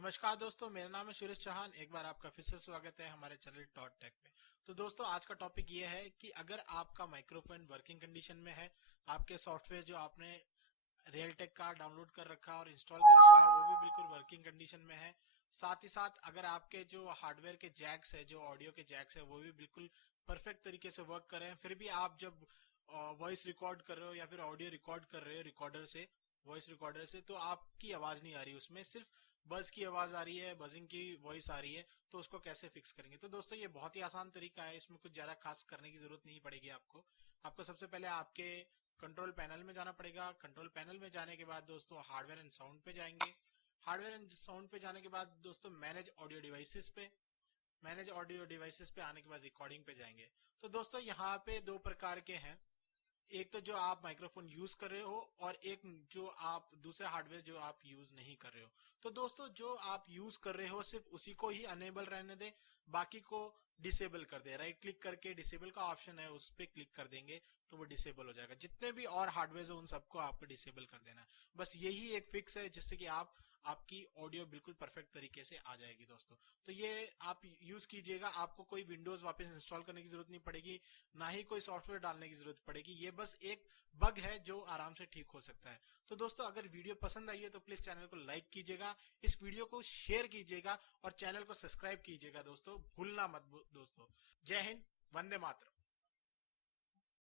नमस्कार दोस्तों, मेरा नाम है सुरेश चौहान। एक बार आपका फिर से स्वागत है हमारे चैनल टॉट टेक पे। तो दोस्तों, आज का टॉपिक ये है कि अगर आपका माइक्रोफोन वर्किंग कंडीशन में है, आपके सॉफ्टवेयर जो आपने रियलटेक का डाउनलोड कर रखा और इंस्टॉल कर रखा वो भी बिल्कुल वर्किंग कंडीशन में है, साथ ही साथ अगर आपके जो हार्डवेयर के जैक्स है, जो ऑडियो के जैक्स है, वो भी बिल्कुल परफेक्ट तरीके से वर्क कर रहे हैं, फिर भी आप जब वॉइस रिकॉर्ड कर रहे हो या फिर ऑडियो रिकॉर्ड कर रहे हो रिकॉर्डर से, वॉइस रिकॉर्डर से, तो आपकी आवाज नहीं आ रही, उसमें सिर्फ बज की आवाज आ रही है, बजिंग की वॉइस आ रही है, तो उसको कैसे फिक्स करेंगे। तो दोस्तों, ये बहुत ही आसान तरीका है, इसमें कुछ ज्यादा खास करने की जरूरत नहीं पड़ेगी आपको सबसे पहले आपके कंट्रोल पैनल में जाना पड़ेगा। कंट्रोल पैनल में जाने के बाद दोस्तों हार्डवेयर एंड साउंड पे जाएंगे। हार्डवेयर एंड साउंड पे जाने के बाद दोस्तों मैनेज ऑडियो डिवाइसेस पे, मैनेज ऑडियो डिवाइसेस पे आने के बाद रिकॉर्डिंग पे जाएंगे। तो दोस्तों, यहाँ पे दो प्रकार के हैं, एक तो जो आप माइक्रोफोन यूज कर रहे हो और एक जो आप दूसरे हार्डवेयर जो आप यूज नहीं कर रहे हो। तो दोस्तों, जो आप यूज कर रहे हो सिर्फ उसी को ही अनेबल रहने दें, बाकी को डिसेबल कर दे। राइट क्लिक करके डिसेबल का ऑप्शन है, उस पर क्लिक कर देंगे तो वो डिसेबल हो जाएगा। जितने भी और हार्डवेयर है उन सबको आपको डिसेबल कर देना है। बस यही एक फिक्स है जिससे कि आपकी ऑडियो बिल्कुल परफेक्ट तरीके से आ जाएगी दोस्तों। तो ये आप यूज कीजिएगा, आपको कोई विंडोज वापस इंस्टॉल करने की जरूरत नहीं पड़ेगी, ना ही कोई सॉफ्टवेयर डालने की जरूरत पड़ेगी। ये बस एक बग है जो आराम से ठीक हो सकता है। तो दोस्तों, अगर वीडियो पसंद आई है तो प्लीज चैनल को लाइक कीजिएगा, इस वीडियो को शेयर कीजिएगा और चैनल को सब्सक्राइब कीजिएगा दोस्तों, भूलना मत दोस्तों। जय हिंद, वंदे मातरम।